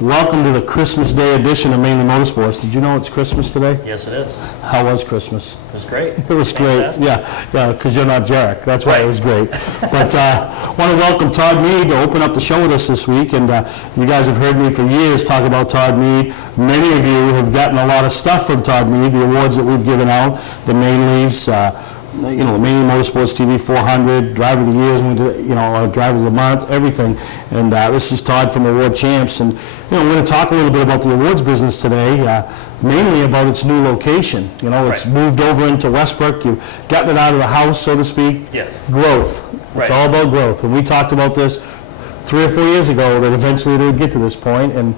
Welcome to the Christmas Day edition of Mainely Motorsports. Did you know it's Christmas today? Yes, it is. How was Christmas? It was great. It was great. Yeah, because you're not Derek. That's why it was great. But I want to welcome Todd Mead to open up the show with us this week. And you guys have heard me for years talk about Todd Mead. Many of you have gotten a lot of stuff from Todd Mead, the awards that we've given out, the Mainlys, the Mainly Motorsports TV 400, Driver of the Years, Drivers of the Month, everything. And this is Todd from Award Champs. And we're going to talk a little bit about the awards business today, mainly about its new location. It's moved over into Westbrook. You've gotten it out of the house, so to speak. Yes. Growth. It's all about growth. And we talked about this 3 or 4 years ago, that eventually they would get to this point, and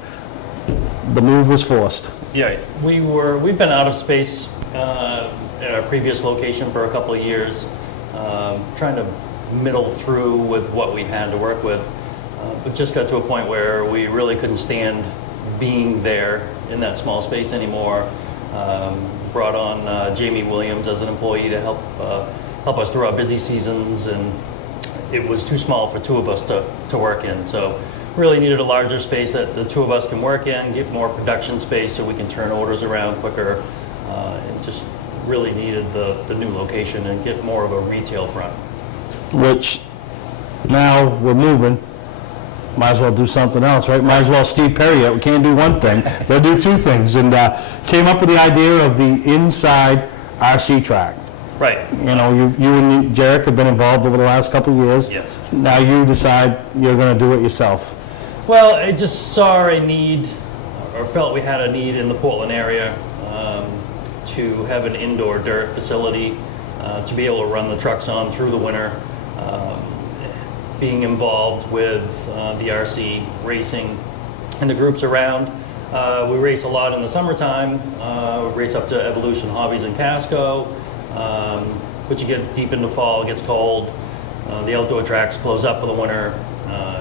the move was forced. Yeah, we've been out of space at our previous location for a couple of years, trying to middle through with what we had to work with, but just got to a point where we really couldn't stand being there in that small space anymore. Brought on Jamie Williams as an employee to help us through our busy seasons, and it was too small for two of us to work in. So really needed a larger space that the two of us can work in, get more production space so we can turn orders around quicker, and just really needed the new location and get more of a retail front. Which now we're moving. Might as well do something else, right? Might as well Steve Perry it. We can't do one thing. They'll do two things. And came up with the idea of the inside RC track. Right. You and Derek have been involved over the last couple of years. Yes. Now you decide you're going to do it yourself. Well, I just saw a need, or felt we had a need in the Portland area to have an indoor dirt facility to be able to run the trucks on through the winter. Being involved with the RC racing and the groups around. We race a lot in the summertime. We race up to Evolution Hobbies in Casco. But you get deep into fall, it gets cold. The outdoor tracks close up for the winter,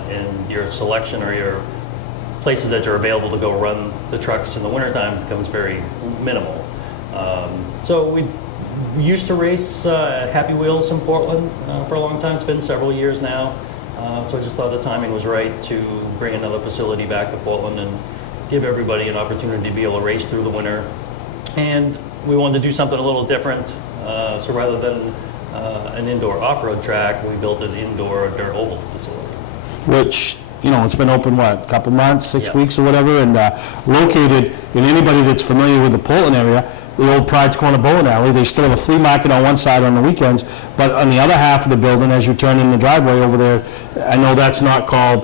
and your selection or your places that are available to go run the trucks in the wintertime becomes very minimal. So we used to race at Happy Wheels in Portland for a long time. It's been several years now. So I just thought the timing was right to bring another facility back to Portland and give everybody an opportunity to be able to race through the winter. And we wanted to do something a little different. So rather than an indoor off-road track, we built an indoor dirt oval facility. Which, it's been open, a couple months, 6 weeks or whatever, and located, and anybody that's familiar with the Portland area, the old Pride's Corner Bowling Alley, they still have a flea market on one side on the weekends, but on the other half of the building, as you turn in the driveway over there, I know that's not called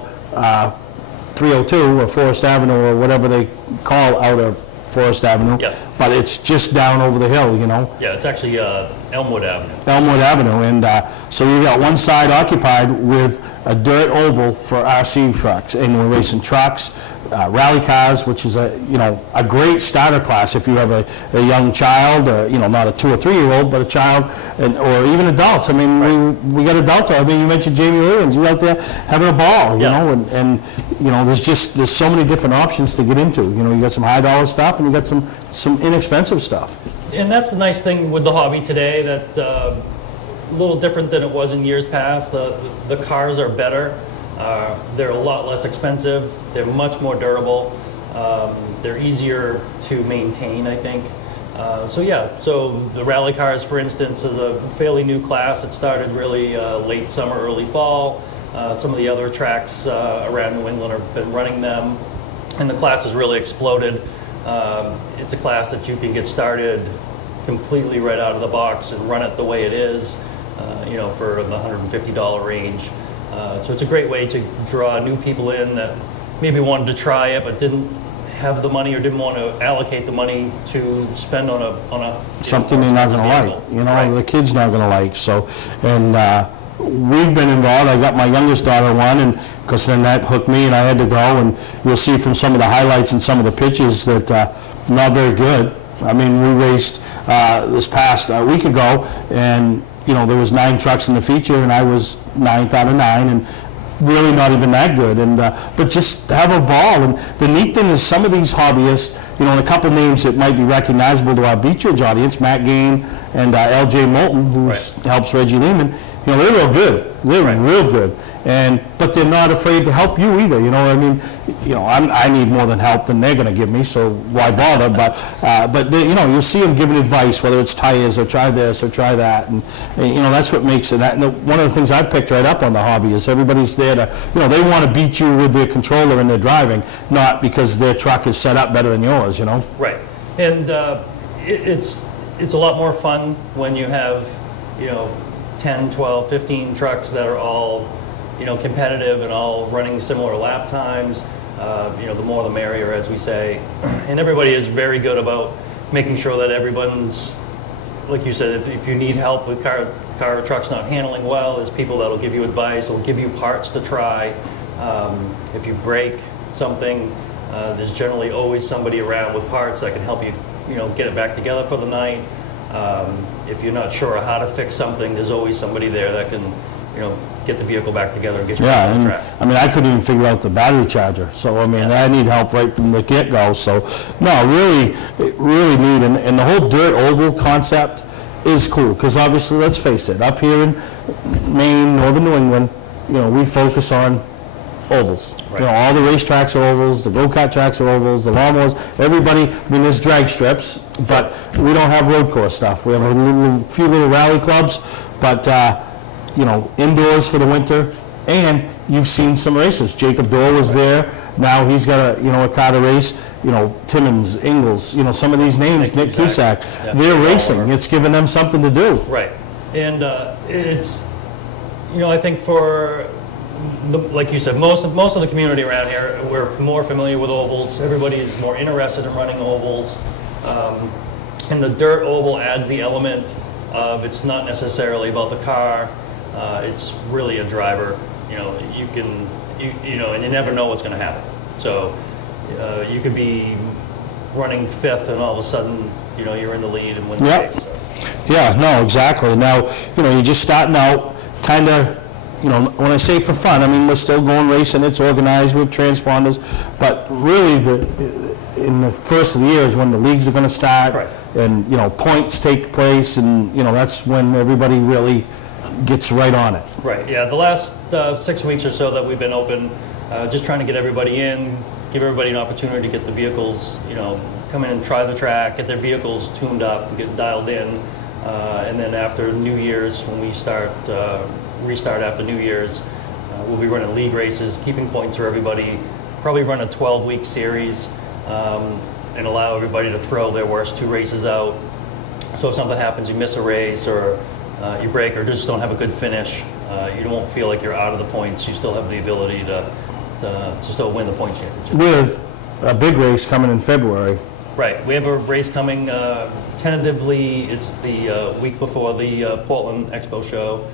302 or Forest Avenue or whatever they call out of Forest Avenue, but it's just down over the hill, Yeah, it's actually Elmwood Avenue. Elmwood Avenue, and so you've got one side occupied with a dirt oval for RC trucks, and we're racing trucks, rally cars, which is a great starter class if you have a young child, or not a 2 or 3 year old, but a child, or even adults. I mean, we got adults. I mean, you mentioned Jamie Williams. He's out there having a ball, and there's so many different options to get into. You got some high dollar stuff, and you got some inexpensive stuff. And that's the nice thing with the hobby today, that a little different than it was in years past. The cars are better. They're a lot less expensive. They're much more durable. They're easier to maintain, I think. So the rally cars, for instance, is a fairly new class. It started really late summer, early fall. Some of the other tracks around New England have been running them, and the class has really exploded. It's a class that you can get started completely right out of the box and run it the way it is, for the $150 range. So it's a great way to draw new people in that maybe wanted to try it but didn't have the money or didn't want to allocate the money to spend on a something they're not going to like. The kid's not going to like. So, and we've been involved. I got my youngest daughter one, and because then that hooked me, and I had to go. And you'll see from some of the highlights and some of the pitches that not very good. I mean, we raced this past week ago, and there was 9 trucks in the feature, and I was 9th out of 9, and really not even that good. And but just have a ball. And the neat thing is, some of these hobbyists, and a couple names that might be recognizable to our Beechridge audience, Matt Gain and L.J. Moulton, who helps Reggie Lehman. You know, they're real good. They're Right. real good. But they're not afraid to help you either, you know what I mean? You know, I need more than help than they're gonna give me, so why bother? But they, you know, you'll see them giving advice, whether it's tires, or try this, or try that, and you know, that's what makes it, one of the things I picked right up on the hobby is everybody's there to, you know, they wanna beat you with their controller and their driving, not because their truck is set up better than yours, you know? Right. And it's a lot more fun when you have, you know, 10, 12, 15 trucks that are all, you know, competitive and all running similar lap times. You know, the more the merrier, as we say. And everybody is very good about making sure that everyone's, like you said, if you need help with car or truck's not handling well, there's people that'll give you advice, will give you parts to try. If you break something, there's generally always somebody around with parts that can help you, you know, get it back together for the night. If you're not sure how to fix something, there's always somebody there that can, you know, get the vehicle back together and get you back on Yeah, track. and, I mean, I couldn't even figure out the battery charger, so, I mean, I need help right from the get-go, so, no, really neat, and the whole dirt oval concept is cool, because obviously, let's face it, up here in Maine, northern New England, you know, we focus on ovals. Right. You know, all the racetracks are ovals, the go-kart tracks are ovals, the lawnmowers, everybody, I mean, there's drag strips, but we don't have road course stuff. We have a few little rally clubs, but, you know, indoors for the winter, and you've seen some races. Jacob Dorr was there, now he's got a car to race, you know, Timmons, Ingalls, you know, some of these names, Nick Cusack, Yeah. they're racing, it's giving them something to do. Right. And it's, you know, I think for, like you said, most of the community around here, we're more familiar with ovals. Everybody is more interested in running ovals. And the dirt oval adds the element of it's not necessarily about the car. It's really a driver. You know, you know, and you never know what's going to happen. So you could be running fifth, and all of a sudden, you know, you're in the lead and win the Yep. race. So. Yeah, no, exactly. Now, you know, you're just starting out, kind of, you know, when I say for fun, I mean, we're still going racing, it's organized with transponders, but really, in the first of the year is when the leagues are going to start, Right. and, you know, points take place, and, you know, that's when everybody really gets right on it. Right, yeah, the last 6 weeks or so that we've been open, just trying to get everybody in, give everybody an opportunity to get the vehicles, you know, come in and try the track, get their vehicles tuned up, get dialed in, and then after New Year's, when we restart after New Year's, we'll be running league races, keeping points for everybody, probably run a 12-week series, and allow everybody to throw their worst 2 races out. So if something happens, you miss a race, or you break, or just don't have a good finish, you won't feel like you're out of the points. You still have the ability to still win the point championship. With a big race coming in February. Right, we have a race coming, tentatively, it's the week before the Portland Expo show.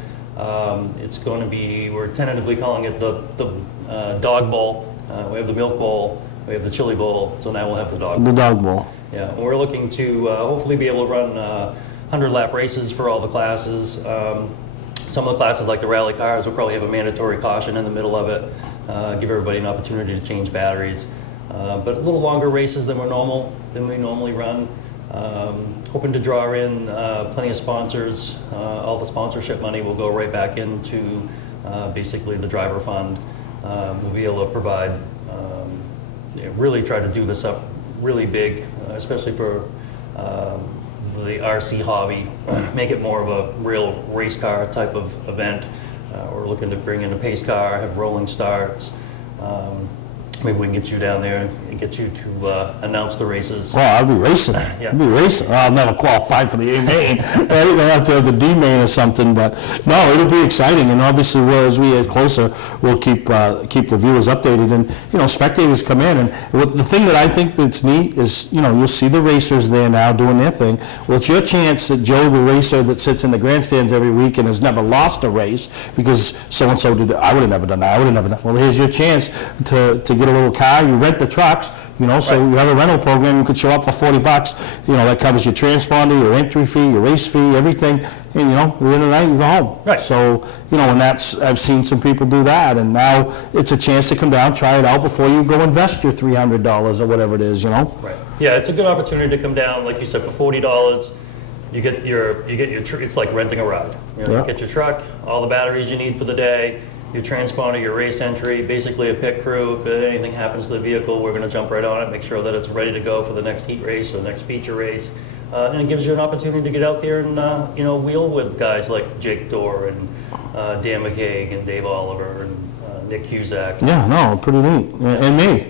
It's going to be, we're tentatively calling it the Dog Bowl. We have the Milk Bowl, we have the Chili Bowl, so now we'll have the Dog Bowl. The dog bowl. Yeah, and we're looking to hopefully be able to run 100-lap races for all the classes. Some of the classes, like the rally cars, will probably have a mandatory caution in the middle of it, give everybody an opportunity to change batteries. But a little longer races than we normally run. Hoping to draw in plenty of sponsors. All the sponsorship money will go right back into basically the driver fund. We'll be able to provide, really try to do this up really big, especially for the RC hobby, make it more of a real race car type of event. We're looking to bring in a pace car, have rolling starts. Maybe we can get you down there and get you to announce the races. Well, I'll be racing. Yeah. I'll be racing. I'll never qualify for the A main. Right? They'll have to have the D main or something. But no, it'll be exciting. And obviously, as we get closer, we'll keep the viewers updated. And you know, spectators come in. And the thing that I think that's neat is, you know, you'll see the racers there now doing their thing. Well, it's your chance that Joe, the racer that sits in the grandstands every week and has never lost a race because so and so did that. I would have never done that. I would have never done. Well, here's your chance to get a little car. You rent the trucks, you know, so you have a rental program. You could show up for $40. You know, that covers your transponder, your entry fee, your race fee, everything. And you know, we're in the night, you go home. Right. So you know, and I've seen some people do that, and now it's a chance to come down, try it out before you go invest your $300 or whatever it is, you know. Right. Yeah, it's a good opportunity to come down, like you said, for $40. you get your it's like renting a ride. You know, Yeah. you get your truck, all the batteries you need for the day, your transponder, your race entry, basically a pit crew. If anything happens to the vehicle, we're going to jump right on it, make sure that it's ready to go for the next heat race or the next feature race. And it gives you an opportunity to get out there and wheel with guys like Jake Dorr and Dan McCaig and Dave Oliver and Nick Cusack. Yeah, no, pretty neat. And me.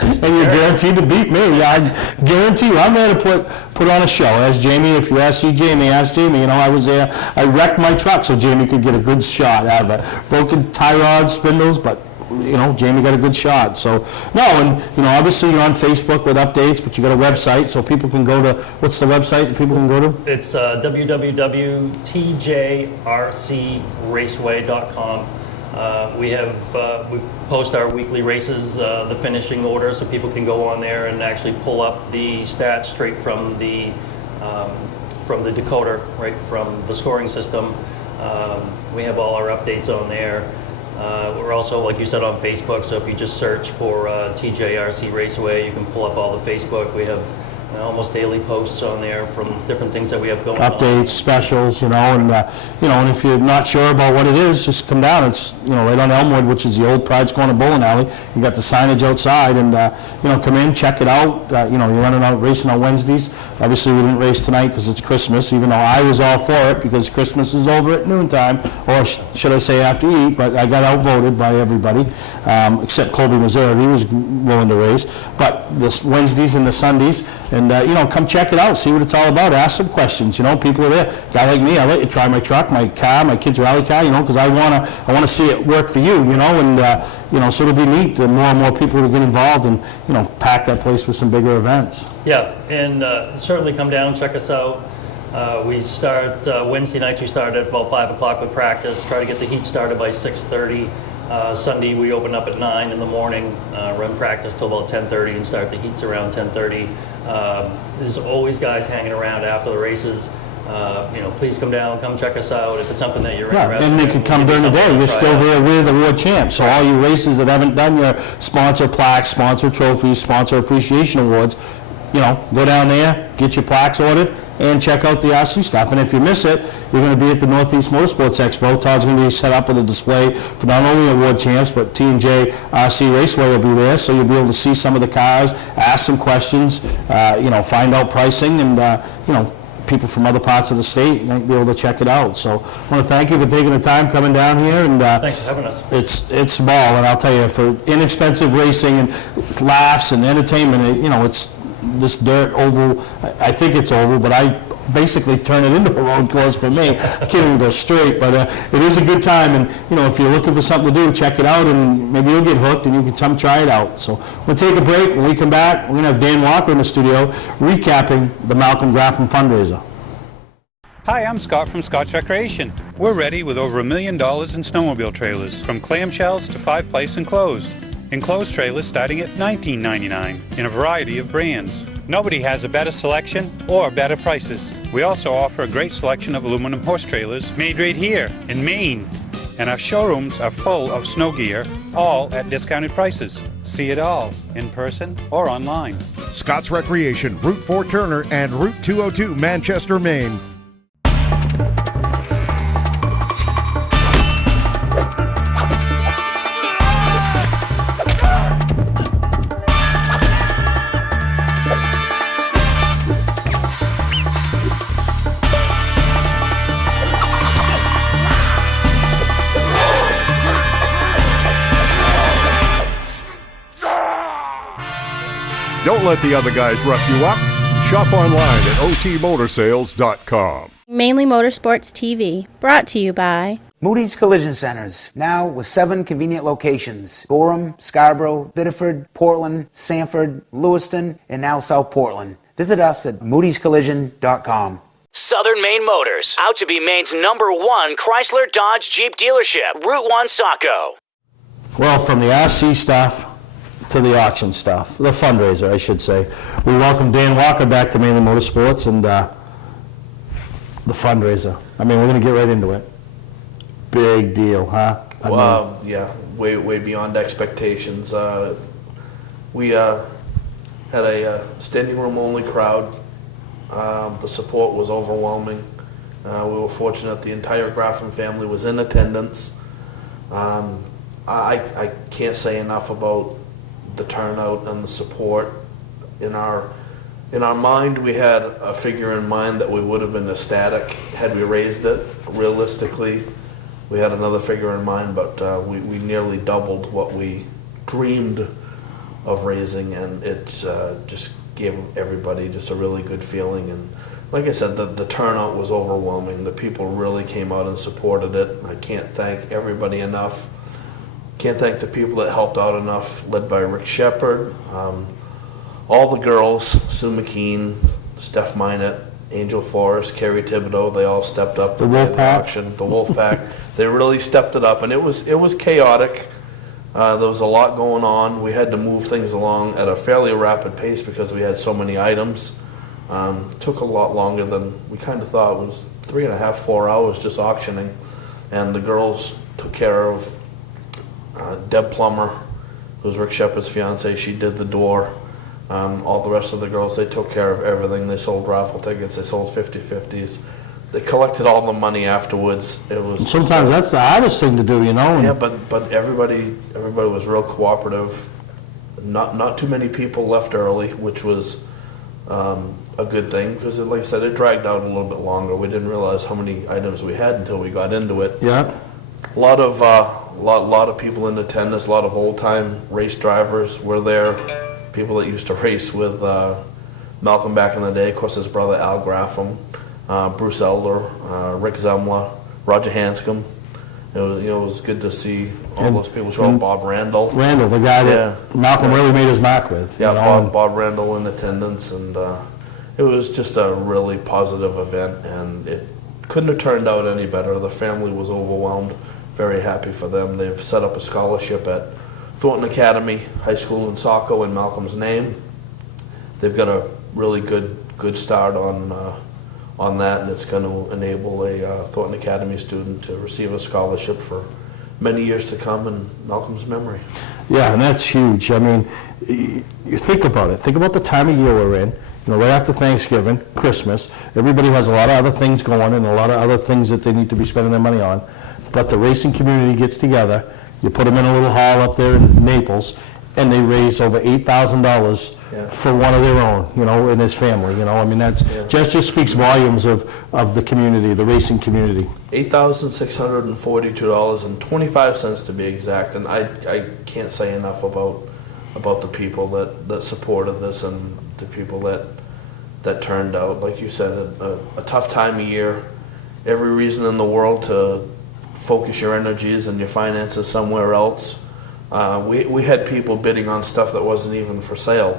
And you're guaranteed to beat me. I guarantee you. I'm there to put on a show. As Jamie, if you see Jamie, ask Jamie. I was there. I wrecked my truck so Jamie could get a good shot out of it. Broken tie rods, spindles, but Jamie got a good shot. So, no, and, obviously you're on Facebook with updates, but you got a website so people can go to, what's the website that people can go to? It's www.tjrcraceway.com. We post our weekly races, the finishing order, so people can go on there and actually pull up the stats straight from the decoder, right from the scoring system. We have all our updates on there. We're also, like you said, on Facebook, so if you just search for TJRC Raceway, you can pull up all the Facebook. We have almost daily posts on there from different things that we have going on. Updates, specials, and if you're not sure about what it is, just come down. It's, right on Elmwood, which is the old Pride's Corner Bowling Alley. You got the signage outside, and, come in, check it out. You're running out racing on Wednesdays. Obviously, we didn't race tonight because it's Christmas, even though I was all for it because Christmas is over at noontime, or should I say after you eat, but I got outvoted by everybody, except Colby Missouri. He was willing to race. But this Wednesdays and the Sundays, and come check it out, see what it's all about, ask some questions. People are there. A guy like me, I like to try my truck, my car, my kid's rally car, because I want to see it work for you, and so it'll be neat. The more and more people will get involved and pack that place with some bigger events. Yeah, and certainly come down, check us out. We start Wednesday nights. We start at about 5 o'clock with practice. Try to get the heat started by 6:30. Sunday we open up at 9 in the morning, run practice till about 10:30, and start the heats around 10:30. There's always guys hanging around after the races. Please come down, come check us out if it's something that you're interested in. And they can come during the day. You're still there with award champs. So all you races that haven't done your sponsor plaques, sponsor trophies, sponsor appreciation awards, go down there, get your plaques ordered, and check out the RC stuff. And if you miss it, you're going to be at the Northeast Motorsports Expo. Todd's going to be set up with a display for not only award champs, but T&J RC Raceway will be there, so you'll be able to see some of the cars, ask some questions, find out pricing, and, people from other parts of the state might be able to check it out. So I want to thank you for taking the time coming down here. And thanks for having us. It's a ball, and I'll tell you, for inexpensive racing and laughs and entertainment, it's this dirt oval. I think it's oval, but I basically turn it into a road course for me. I can't even go straight, but it is a good time. And if you're looking for something to do, check it out, and maybe you'll get hooked, and you can come try it out. So we'll take a break. When we come back, we're going to have Dan Walker in the studio recapping the Malcolm Graffin fundraiser. Hi, I'm Scott from Scott's Recreation. We're ready with over $1 million in snowmobile trailers, from clamshells to 5-place enclosed. Enclosed trailers starting at $19.99 in a variety of brands. Nobody has a better selection or better prices. We also offer a great selection of aluminum horse trailers made right here in Maine. And our showrooms are full of snow gear, all at discounted prices. See it all in person or online. Scott's Recreation, Route 4 Turner and Route 202 Manchester, Maine. Don't let the other guys rough you up. Shop online at otmotorsales.com. Mainely Motorsports TV, brought to you by Moody's Collision Centers, now with 7 convenient locations: Gorham, Scarborough, Biddeford, Portland, Sanford, Lewiston, and now South Portland. Visit us at moodyscollision.com. Southern Maine Motors, out to be Maine's #1 Chrysler Dodge Jeep dealership, Route 1 Saco. Well, from the RC stuff to the auction stuff, the fundraiser, I should say. We welcome Dan Walker back to Mainely Motorsports and the fundraiser. I mean, we're going to get right into it. Big deal, huh? Yeah, way beyond expectations. We had a standing room only crowd The support was overwhelming. We were fortunate the entire Graffin family was in attendance. I can't say enough about the turnout and the support. In our mind, we had a figure in mind that we would have been ecstatic had we raised it. Realistically, we had another figure in mind, but we nearly doubled what we dreamed of raising, and it just gave everybody just a really good feeling. And like I said, the turnout was overwhelming. The people really came out and supported it. I can't thank everybody enough. Can't thank the people that helped out enough, led by Rick Shepard. All the girls, Sue McKean, Steph Minot, Angel Forrest, Carrie Thibodeau, they all stepped up to the auction. The Wolfpack, they really stepped it up, and it was chaotic. There was a lot going on. We had to move things along at a fairly rapid pace because we had so many items. Took a lot longer than we kind of thought. It was 3.5, 4 hours just auctioning, and the girls took care of Deb Plummer, who was Rick Shepard's fiance. She did the door. All the rest of the girls, they took care of everything. They sold raffle tickets. They sold 50/50s. They collected all the money afterwards. It was Sometimes that's the hardest thing to do, you know? yeah, but everybody was real cooperative. Not too many people left early, which was a good thing, because like I said, it dragged out a little bit longer. We didn't realize how many items we had until we got into it. Yeah. A lot of people in attendance. A lot of old-time race drivers were there. People that used to race with Malcolm back in the day. Of course, his brother Al Graffam, Bruce Elder, Rick Zemla, Roger Hanscom. It was good to see all those people show up. Bob Randall. Randall, the guy that Malcolm really made his mark with. Yeah, Bob Randall in attendance, and it was just a really positive event, and it couldn't have turned out any better. The family was overwhelmed, very happy for them. They've set up a scholarship at Thornton Academy High School in Saco in Malcolm's name. They've got a really good start on that, and it's going to enable a Thornton Academy student to receive a scholarship for many years to come in Malcolm's memory. Yeah, and that's huge. I mean, you think about it. Think about the time of year we're in. Right after Thanksgiving, Christmas, everybody has a lot of other things going and a lot of other things that they need to be spending their money on. But the racing community gets together. You put them in a little hall up there in Naples, and they raise over $8,000 for one of their own, and his family. I mean, that's just speaks volumes of the community, the racing community. $8,642.25 to be exact, and I can't say enough about the people that supported this and the people that turned out. Like you said, a tough time of year. Every reason in the world to focus your energies and your finances somewhere else. We had people bidding on stuff that wasn't even for sale.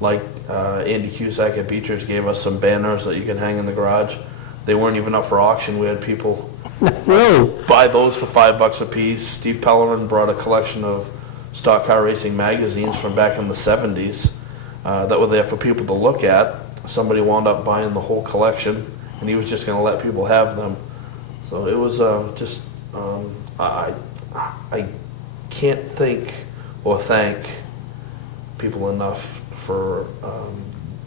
Like Andy Cusack at Beechers gave us some banners that you can hang in the garage. They weren't even up for auction. We had people buy those for $5 a piece. Steve Pellerin brought a collection of stock car racing magazines from back in the 70s that were there for people to look at. Somebody wound up buying the whole collection, and he was just going to let people have them. So it was I can't think or thank people enough for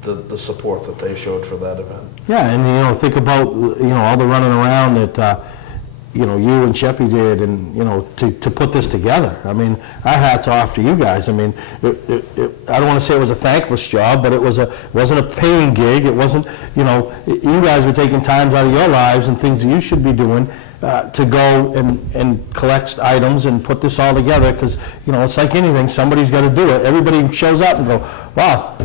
the support that they showed for that event. Yeah, and think about all the running around that you and Sheppy did, and to put this together. I mean, our hats off to you guys. I mean, I don't want to say it was a thankless job, but it wasn't a paying gig. It wasn't, you guys were taking times out of your lives and things that you should be doing to go and collect items and put this all together, because it's like anything, somebody's got to do it. Everybody shows up and go, wow,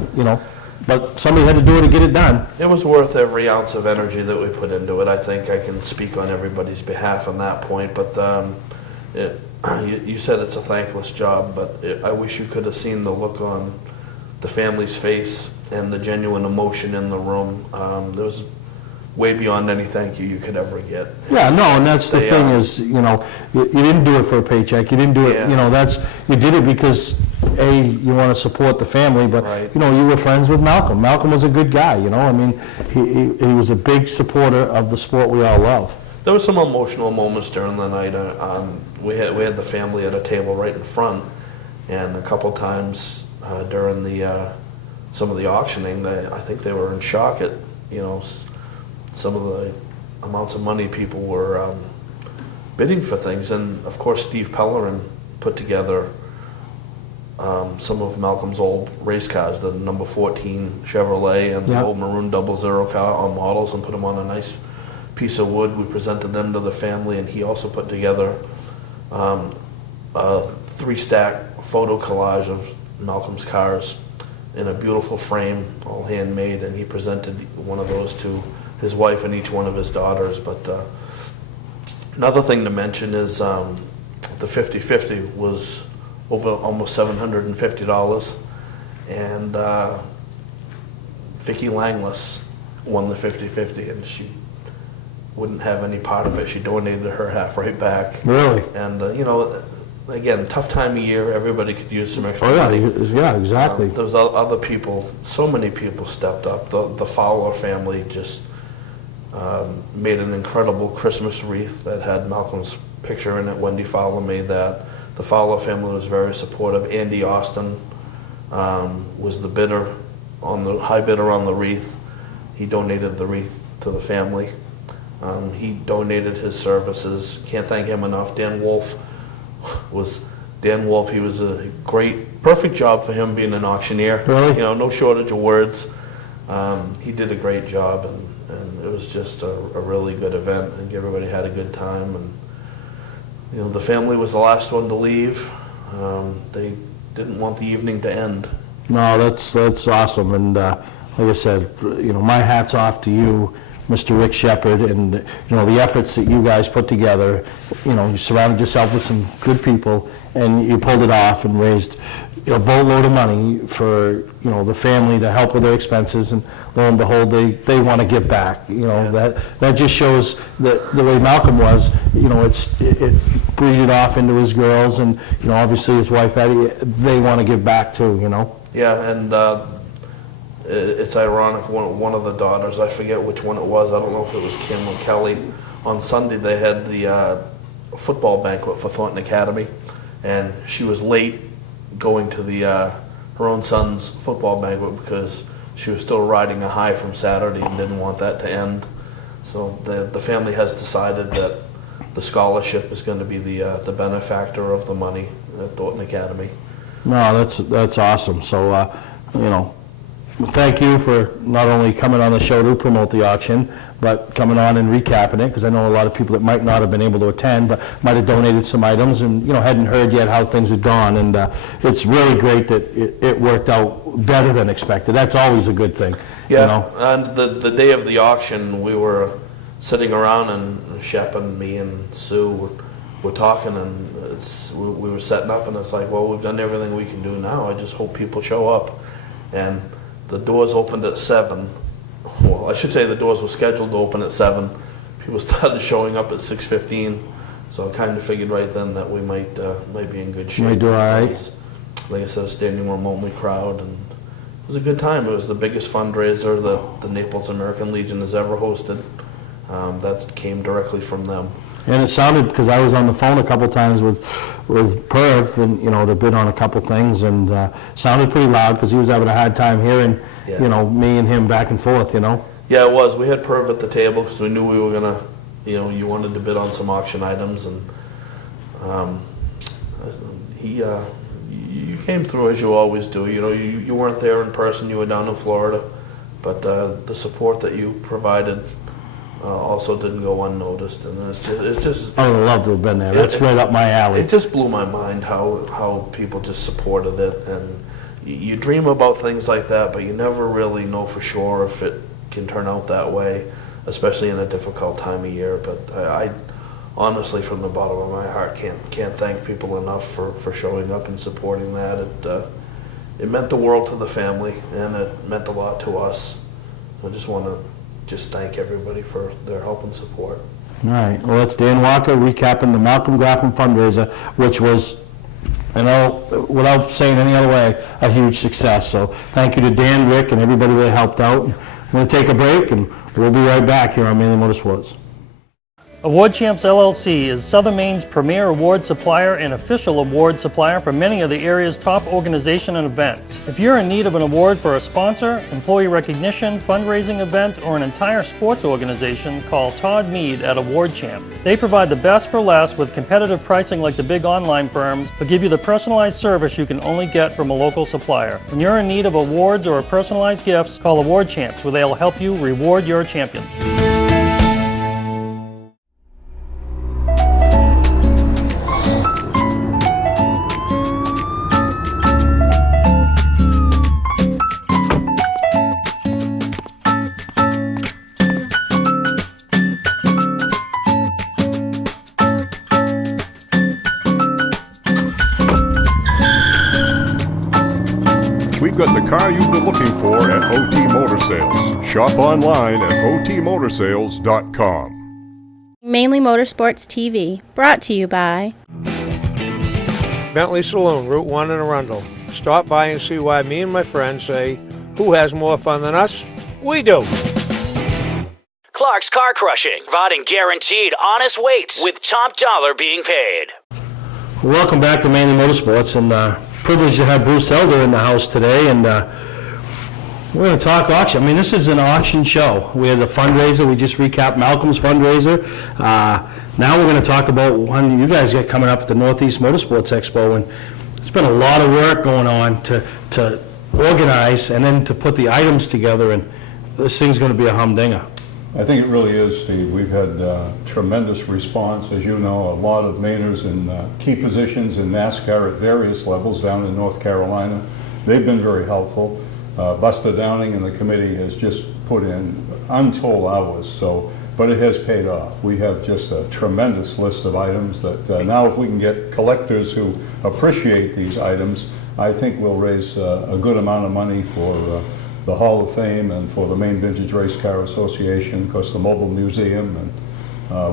but somebody had to do it to get it done. It was worth every ounce of energy that we put into it. I think I can speak on everybody's behalf on that point, but you said it's a thankless job, but I wish you could have seen the look on the family's face and the genuine emotion in the room. There was way beyond any thank you could ever get. Yeah, no, and that's the thing is, you didn't do it for a paycheck. You didn't do it, you did it because, A, you want to support the family, but, you were friends with Malcolm. Malcolm was a good guy, I mean, he was a big supporter of the sport we all love. There were some emotional moments during the night. We had the family at a table right in front, and a couple times during some of the auctioning, I think they were in shock at some of the amounts of money people were bidding for things. And of course, Steve Pellerin put together some of Malcolm's old race cars, the number 14 Chevrolet and the old maroon 00 car on models, and put them on a nice piece of wood. We presented them to the family, and he also put together a 3-stack photo collage of Malcolm's cars in a beautiful frame, all handmade, and he presented one of those to his wife and each one of his daughters. But another thing to mention is the 50-50 was over almost $750, and Vicki Langless won the 50-50, and she wouldn't have any part of it. She donated her half right back. Really? And again, tough time of year, everybody could use some extra Oh, money. yeah, exactly. Those other people, so many people stepped up. The Fowler family just made an incredible Christmas wreath that had Malcolm's picture in it. Wendy Fowler made that. The Fowler family was very supportive. Andy Austin was the high bidder on the wreath. He donated the wreath to the family. He donated his services. Can't thank him enough. Dan Wolf, he was a great, perfect job for him being an auctioneer. Really? No shortage of words. He did a great job, and it was just a really good event, and everybody had a good time. And the family was the last one to leave. They didn't want the evening to end. No, that's awesome, and like I said, my hat's off to you, Mr. Rick Shepard, and the efforts that you guys put together. You surrounded yourself with some good people, and you pulled it off and raised a boatload of money for the family to help with their expenses, and lo and behold, they want to give back. That just shows that the way Malcolm was. It breeded off into his girls, and obviously his wife Betty. They want to give back too. Yeah, and it's ironic. One of the daughters, I forget which one it was. I don't know if it was Kim or Kelly. On Sunday they had the football banquet for Thornton Academy, and she was late going to her own son's football banquet because she was still riding a high from Saturday and didn't want that to end. So the family has decided that the scholarship is going to be the benefactor of the money at Thornton Academy. No, that's awesome. So thank you for not only coming on the show to promote the auction, but coming on and recapping it, because I know a lot of people that might not have been able to attend, but might have donated some items and hadn't heard yet how things had gone. And it's really great that it worked out better than expected. That's always a good thing. Yeah, and the day of the auction, we were sitting around, and Shep and me and Sue were talking, and we were setting up, and it's like, well, we've done everything we can do now. I just hope people show up. And the doors opened at 7. Well, I should say the doors were scheduled to open at 7. People started showing up at 6:15, so I kind of figured right then that we might be in good shape. Might do all right. Like I said, a standing room only crowd, and it was a good time. It was the biggest fundraiser that the Naples American Legion has ever hosted. That came directly from them. And it sounded, because I was on the phone a couple times with Perv, and to bid on a couple things, and sounded pretty loud because he was having a hard time hearing, me and him back and forth. Yeah, it was. We had Perv at the table because we knew we were gonna, you wanted to bid on some auction items, and you came through as you always do. You weren't there in person. You were down in Florida, but the support that you provided also didn't go unnoticed, and it's just. I would have loved to have been there. That's right up my alley. It just blew my mind how people just supported it, and you dream about things like that, but you never really know for sure if it can turn out that way, especially in a difficult time of year. But I honestly, from the bottom of my heart, can't thank people enough for showing up and supporting that. It meant the world to the family, and it meant a lot to us. I just want to thank everybody for their help and support. All right. Well, that's Dan Walker recapping the Malcolm Graffin fundraiser, which was, without saying any other way, a huge success. So thank you to Dan, Rick, and everybody that helped out. I'm going to take a break, and we'll be right back here on Mainely Motorsports. Award Champs LLC is Southern Maine's premier award supplier and official award supplier for many of the area's top organizations and events. If you're in need of an award for a sponsor, employee recognition, fundraising event, or an entire sports organization, call Todd Mead at Award Champ. They provide the best for less with competitive pricing like the big online firms, but give you the personalized service you can only get from a local supplier. When you're in need of awards or personalized gifts, call Award Champs, where they'll help you reward your champion. We've got the car you've been looking for at OT Motor Sales. Shop online at otmotorsales.com. Mainely Motorsports TV, brought to you by Bentley Saloon, Route 1 in Arundel. Stop by and see why me and my friends say, who has more fun than us? We do. Clark's Car Crushing, providing guaranteed honest weights with top dollar being paid. Welcome back to Mainely Motorsports, and privileged to have Bruce Elder in the house today, and we're going to talk auction. I mean, this is an auction show. We had a fundraiser. We just recapped Malcolm's fundraiser. Now we're going to talk about one you guys got coming up at the Northeast Motorsports Expo, and there's been a lot of work going on to organize and then to put the items together, and this thing's going to be a humdinger. I think it really is, Steve. We've had tremendous response. As you know, a lot of Mainers in key positions in NASCAR at various levels down in North Carolina. They've been very helpful. Buster Downing and the committee has just put in untold hours, but it has paid off. We have just a tremendous list of items that now if we can get collectors who appreciate these items, I think we'll raise a good amount of money for the Hall of Fame and for the Maine Vintage Race Car Association, of course the Mobile Museum, and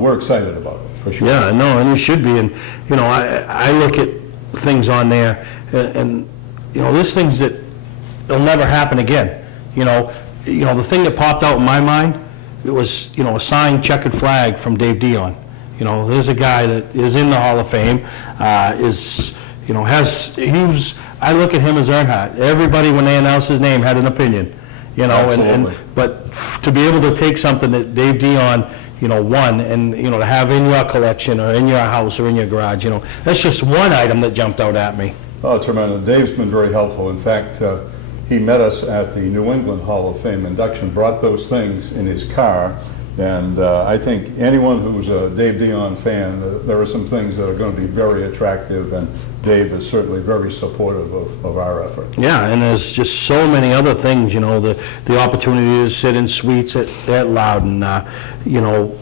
we're excited about it, for sure. Yeah, no, and you should be. And, you know, I look at things on there, and you know, there's things that will never happen again. You know, the thing that popped out in my mind, it was, you know, a signed checkered flag from Dave Dion. You know, there's a guy that is in the Hall of Fame, I look at him as Earnhardt. Everybody, when they announced his name, had an opinion, you know, but to be able to take something that Dave Dion, you know, won, and, you know, to have in your collection or in your house or in your garage, you know, that's just one item that jumped out at me. Oh, tremendous. Dave's been very helpful. In fact, he met us at the New England Hall of Fame induction, brought those things in his car, and I think anyone who's a Dave Dion fan, there are some things that are going to be very attractive, and Dave is certainly very supportive of our effort. Yeah, and there's just so many other things, you know, the opportunity to sit in suites at Loudon, you know,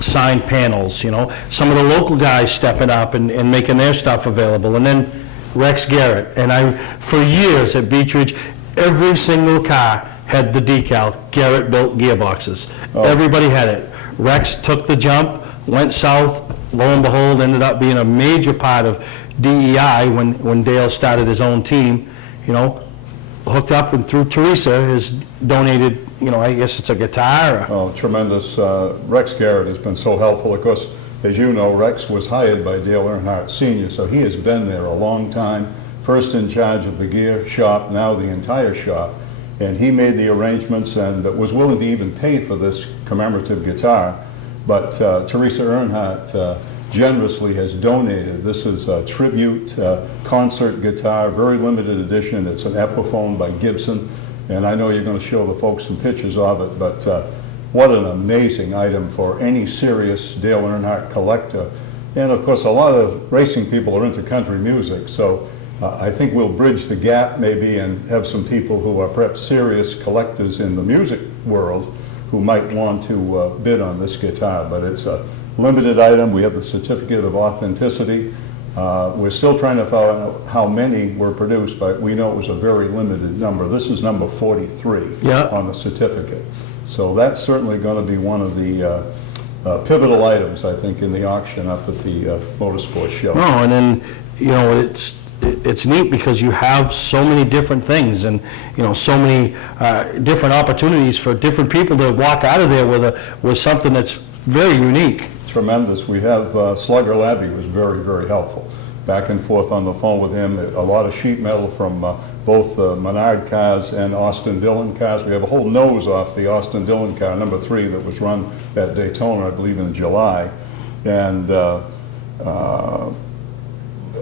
signed panels, you know, some of the local guys stepping up and making their stuff available, and then Rex Garrett. And for years at Beechridge, every single car had the decal, Garrett built gearboxes. Oh. Everybody had it. Rex took the jump, went south, lo and behold, ended up being a major part of DEI when Dale started his own team, you know, hooked up, and through Teresa has donated, you know, I guess it's a guitar. Oh, tremendous. Rex Garrett has been so helpful. Of course, as you know, Rex was hired by Dale Earnhardt Sr., so he has been there a long time, first in charge of the gear shop, now the entire shop. And he made the arrangements and was willing to even pay for this commemorative guitar. But Teresa Earnhardt generously has donated. This is a tribute concert guitar, very limited edition. It's an Epiphone by Gibson. And I know you're going to show the folks some pictures of it, but what an amazing item for any serious Dale Earnhardt collector. And of course, a lot of racing people are into country music, so I think we'll bridge the gap maybe and have some people who are perhaps serious collectors in the music world who might want to bid on this guitar. But it's a limited item. We have the certificate of authenticity. We're still trying to find out how many were produced, but we know it was a very limited number. This is number 43 on the certificate. So that's certainly going to be one of the pivotal items, I think, in the auction up at the Motorsports show. Oh, and then, you know, it's neat because you have so many different things, and, you know, so many different opportunities for different people to walk out of there with something that's very unique. tremendous. We have Slugger Labby was very, very helpful. Back and forth on the phone with him. A lot of sheet metal from both Menard cars and Austin Dillon cars. We have a whole nose off the Austin Dillon car, number 3, that was run at Daytona, I believe, in July. And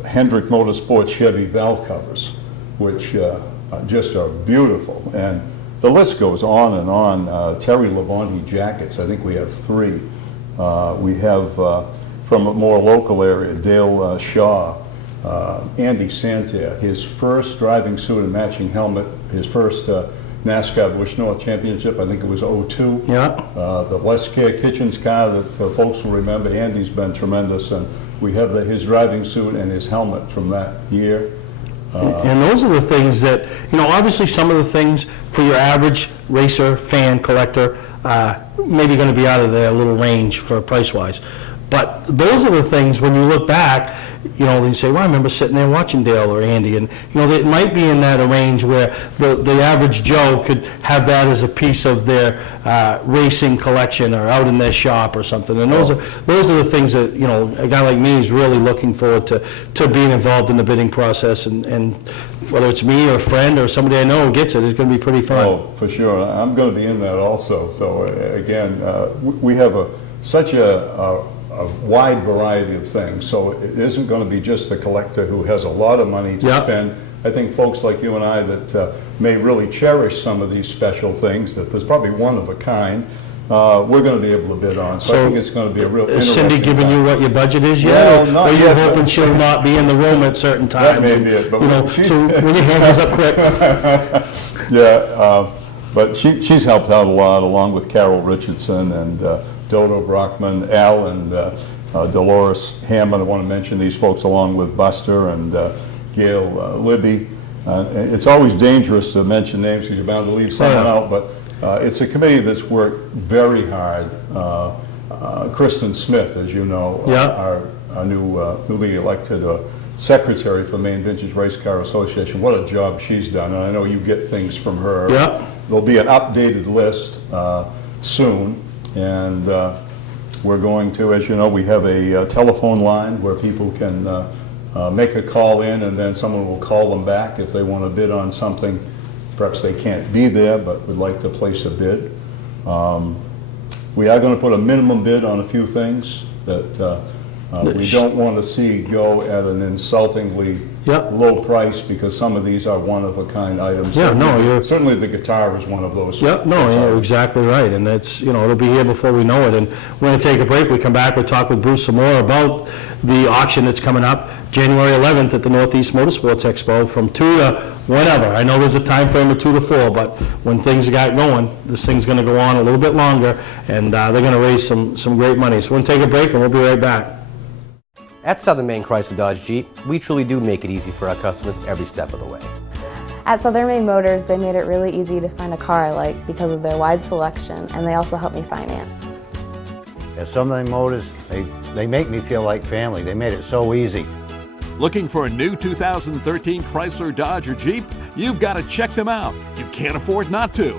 Hendrick Motorsports Chevy valve covers, which just are beautiful. And the list goes on and on. Terry Labonte jackets, I think we have 3. We have from a more local area, Dale Shaw, Andy Santerre, his first driving suit and matching helmet, his first NASCAR Busch North Championship, I think it was 02. Yeah. The Les Care Kitchens car that folks will remember. Andy's been tremendous, and we have his driving suit and his helmet from that year. And those are the things that, obviously some of the things for your average racer, fan, collector, maybe going to be out of their little range for price-wise. But those are the things, when you look back, you say, well, I remember sitting there watching Dale or Andy, and, it might be in that range where the average Joe could have that as a piece of their racing collection or out in their shop or something. And those are the things that, a guy like me is really looking forward to being involved in the bidding process, and whether it's me or a friend or somebody I know who gets it, it's going to be pretty fun. Oh, for sure. I'm going to be in that also. So, again, we have such a wide variety of things, so it isn't going to be just the collector who has a lot of money to spend. I think folks like you and I that may really cherish some of these special things, that there's probably one of a kind, we're going to be able to bid on. So I think it's going to be a real interesting Is Cindy giving you what your budget is yet? Well, not or yet, you're hoping she'll not be in the room at certain times? That may be it. But so when your hand is up quick. Yeah, but she's helped out a lot, along with Carol Richardson and Dodo Brockman, Al, and Dolores Hammond. I want to mention these folks along with Buster and Gail Libby. It's always dangerous to mention names because you're bound to leave someone out, but it's a committee that's worked very hard. Kristen Smith, as you know, our newly elected secretary for Maine Vintage Race Car Association. What a job she's done, and I know you get things from her. There'll be an updated list soon. And we're going to, as you know, we have a telephone line where people can make a call in, and then someone will call them back if they want to bid on something. Perhaps they can't be there, but would like to place a bid. We are going to put a minimum bid on a few things that we don't want to see go at an insultingly low price, because some of these are one-of-a-kind items. Certainly the guitar is one of those. You're exactly right, and it's, it'll be here before we know it. And we're going to take a break. We come back, we'll talk with Bruce some more about the auction that's coming up January 11th at the Northeast Motorsports Expo from 2 to whatever. I know there's a time frame of 2 to 4, but when things got going, this thing's going to go on a little bit longer, and they're going to raise some great money. So we're going to take a break, and we'll be right back. At Southern Maine Chrysler Dodge Jeep, we truly do make it easy for our customers every step of the way. At Southern Maine Motors, they made it really easy to find a car I like because of their wide selection, and they also help me finance. At Southern Maine Motors, they make me feel like family. They made it so easy. Looking for a new 2013 Chrysler Dodge or Jeep? You've got to check them out. You can't afford not to.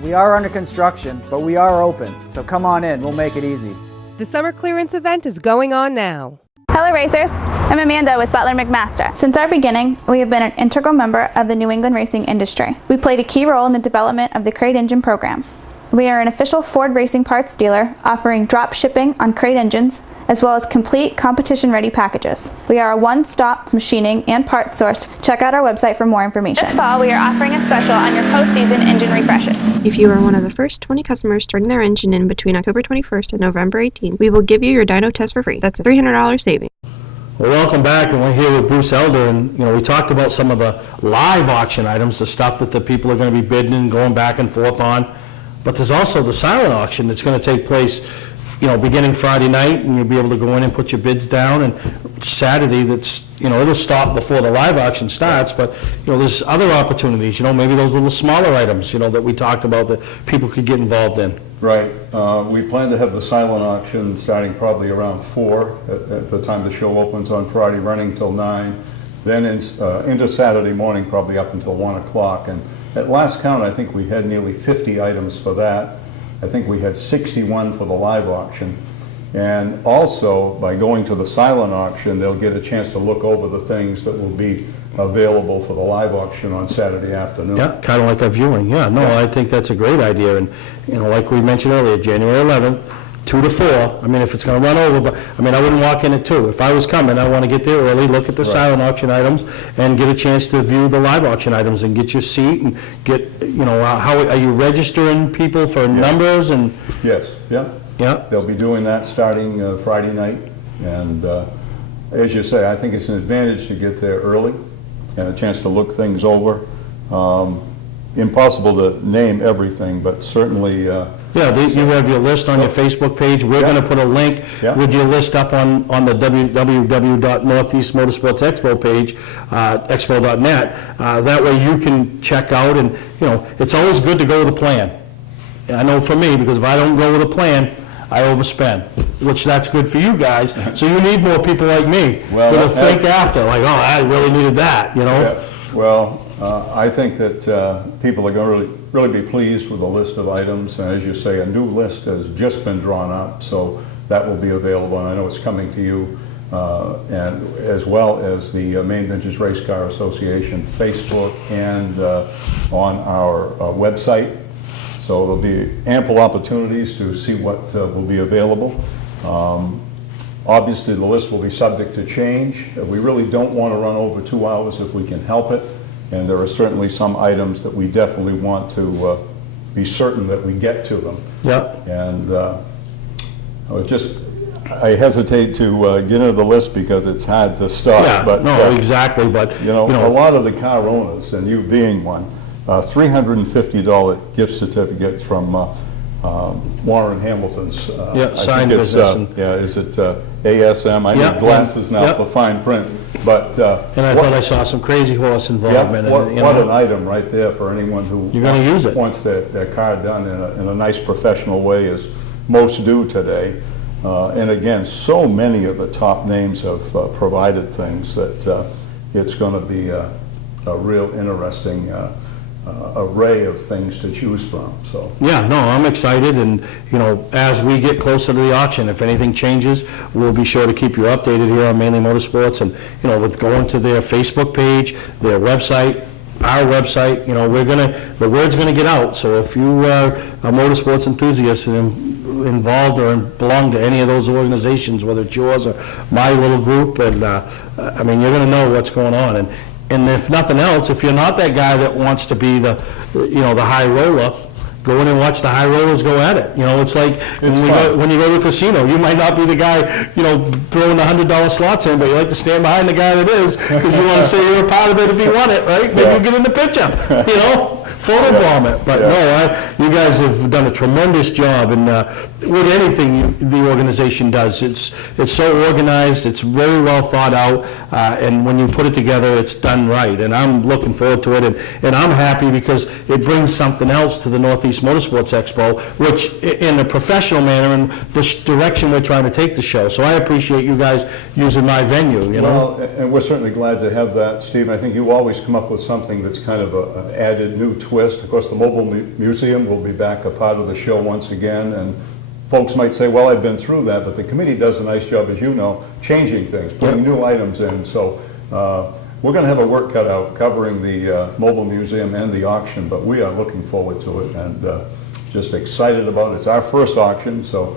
We are under construction, but we are open, so come on in. We'll make it easy. The summer clearance event is going on now. Hello racers, I'm Amanda with Butler McMaster. Since our beginning, we have been an integral member of the New England racing industry. We played a key role in the development of the crate engine program. We are an official Ford racing parts dealer offering drop shipping on crate engines as well as complete competition-ready packages. We are a one-stop machining and parts source. Check out our website for more information. This fall, we are offering a special on your postseason engine refreshes. If you are one of the first 20 customers turning their engine in between October 21st and November 18th, we will give you your dyno test for free. That's a $300 saving. Well, welcome back, and we're here with Bruce Elder, and we talked about some of the live auction items, the stuff that the people are going to be bidding and going back and forth on. But there's also the silent auction that's going to take place, beginning Friday night, and you'll be able to go in and put your bids down. And Saturday, that's, it'll stop before the live auction starts. But there's other opportunities. Maybe those little smaller items, that we talked about that people could get involved in. Right. We plan to have the silent auction starting probably around 4 at the time the show opens on Friday, running till 9. Then into Saturday morning, probably up until 1 o'clock. And at last count, I think we had nearly 50 items for that. I think we had 61 for the live auction. And also, by going to the silent auction, they'll get a chance to look over the things that will be available for the live auction on Saturday afternoon. Yeah, kind of like a viewing, yeah. No, I think that's a great idea, and, you know, like we mentioned earlier, January 11th, 2 to 4, I mean, if it's going to run over, but, I mean, I wouldn't walk in at 2. If I was coming, I want to get there early, look at the silent auction items, and get a chance to view the live auction items, and get your seat, and get, you know, how, are you registering people for numbers, and? Yes, yeah. Yeah. They'll be doing that starting Friday night, and as you say, I think it's an advantage to get there early, and a chance to look things over. Impossible to name everything, but certainly... Yeah, you have your list on your Facebook page. We're going to put a link with your list up on the www.Northeast Motorsports Expo page, expo.net. That way you can check out, and, you know, it's always good to go with a plan. I know for me, because if I don't go with a plan, I overspend, which that's good for you guys. So you need more people like me who'll think after, like, oh, I really needed that, you know? Yeah. Well, I think that people are going to really be pleased with the list of items. And as you say, a new list has just been drawn up, so that will be available. And I know it's coming to you, and as well as the Maine Vintage Race Car Association Facebook and on our website. So there'll be ample opportunities to see what will be available. Obviously, the list will be subject to change. We really don't want to run over 2 hours if we can help it. And there are certainly some items that we definitely want to be certain that we get to them. Yep. And I hesitate to get into the list because it's hard to start. Yeah, but, no, exactly. But you know, a lot of the car owners, and you being one, $350 gift certificate from Warren Hamilton's. Signed business. Is it ASM? I need glasses now for fine print. But and I thought I saw some crazy horse involvement. What an item right there for anyone who you're going to use it. Wants their car done in a nice professional way, as most do today. And again, so many of the top names have provided things that it's going to be a real interesting array of things to choose from. So yeah, no, I'm excited, and you know, as we get closer to the auction, if anything changes, we'll be sure to keep you updated here on Mainely Motorsports, and you know, with going to their Facebook page, their website, our website, you know, the word's gonna get out. So if you are a motorsports enthusiast and involved or belong to any of those organizations, whether it's yours or my little group, and I mean, you're gonna know what's going on. And if nothing else, if you're not that guy that wants to be the high roller, go in and watch the high rollers go at it. You know, it's like when you go to the casino, you might not be the guy, you know, throwing the $100 slots in, but you like to stand behind the guy that is, because you want to say you're a part of it if you want it, right? Maybe you get in the picture, you know, photobomb it. But no, you guys have done a tremendous job, and with anything the organization does, it's so organized, it's very well thought out, and when you put it together, it's done right. And I'm looking forward to it, and I'm happy because it brings something else to the Northeast Motorsports Expo, which in a professional manner and the direction we're trying to take the show. So I appreciate you guys using my venue, you know. Well, and we're certainly glad to have that, Steve. I think you always come up with something that's kind of an added new twist. Of course, the Mobile Museum will be back a part of the show once again, and folks might say, well, I've been through that, but the committee does a nice job, as you know, changing things, putting new items in. So we're going to have a work cut out covering the Mobile Museum and the auction, but we are looking forward to it and just excited about it. It's our first auction, so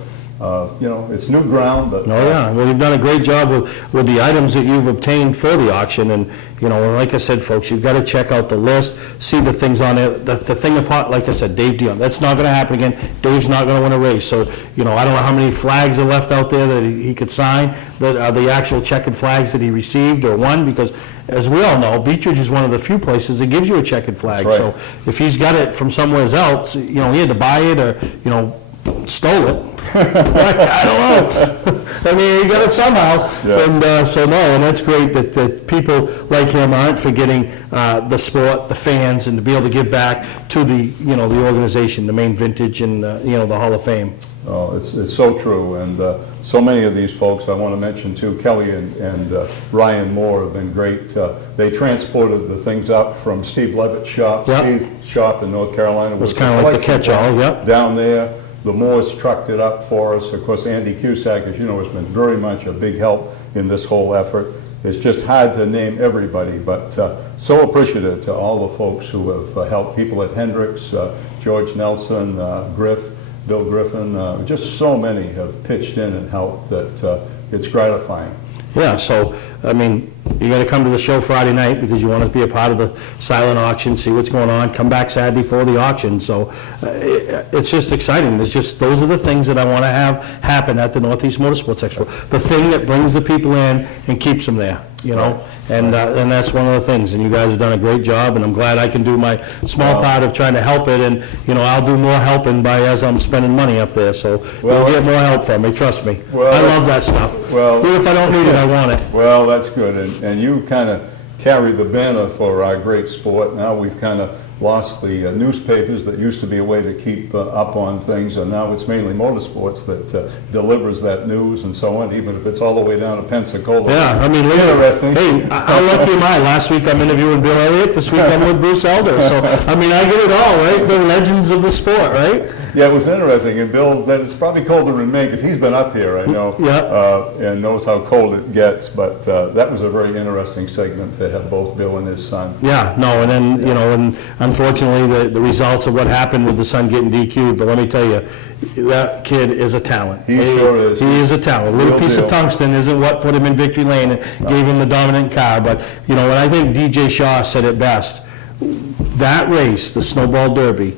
you know, it's new ground. But well, you've done a great job with the items that you've obtained for the auction, and you know, like I said, folks, you've got to check out the list, see the things on it. The thing apart, like I said, Dave Dion, that's not going to happen again. Dave's not going to win a race, so you know, I don't know how many flags are left out there that he could sign that are the actual checkered flags that he received or won, because as we all know, Beechridge is one of the few places that gives you a checkered flag. Right. So if he's got it from somewhere else, you know, he had to buy it or, you know, stole it. I don't know. I mean, he got it somehow. Yeah. And and that's great that people like him aren't forgetting the sport, the fans, and to be able to give back to the organization, the Maine Vintage, and the Hall of Fame. Oh, it's so true, and so many of these folks, I want to mention too, Kelly and Ryan Moore have been great. They transported the things up from Steve Levitt's shop, Steve's shop in North Carolina. It was kind of like the catch-all, down there, The Moores trucked it up for us. Of course, Andy Cusack, as you know, has been very much a big help in this whole effort. It's just hard to name everybody, but so appreciative to all the folks who have helped, people at Hendricks, George Nelson, Bill Griffin, just so many have pitched in and helped that it's gratifying. Yeah, so, I mean, you got to come to the show Friday night because you want to be a part of the silent auction, see what's going on, come back Saturday for the auction. So it's just exciting. It's just, those are the things that I want to have happen at the Northeast Motorsports Expo. The thing that brings the people in and keeps them there, you know? Right. And that's one of the things. And you guys have done a great job, and I'm glad I can do my small part of trying to help it. And, you know, I'll do more helping by as I'm spending money up there. So you'll get more help from me, trust me. I love that stuff. Even if I don't need it, I want it. Well, that's good. And you kind of carry the banner for our great sport. Now we've kind of lost the newspapers that used to be a way to keep up on things, and now it's mainly Motorsports that delivers that news and so on, even if it's all the way down to Pensacola. Yeah, I mean, interesting. Hey, how lucky am I? Last week I'm interviewing Bill Elliott, this week I'm with Bruce Elder. So, I mean, I get it all, right? The legends of the sport, right? Yeah, it was interesting, and Bill said it's probably colder in Maine, because he's been up here, I know, and knows how cold it gets, but that was a very interesting segment to have both Bill and his son. Yeah, no, and then, you know, and unfortunately, the results of what happened with the son getting DQ'd, but let me tell you, that kid is a talent. He sure is. He is a talent. A little piece of tungsten isn't what put him in victory lane and gave him the dominant car, but, you know, and I think DJ Shaw said it best. That race, the Snowball Derby,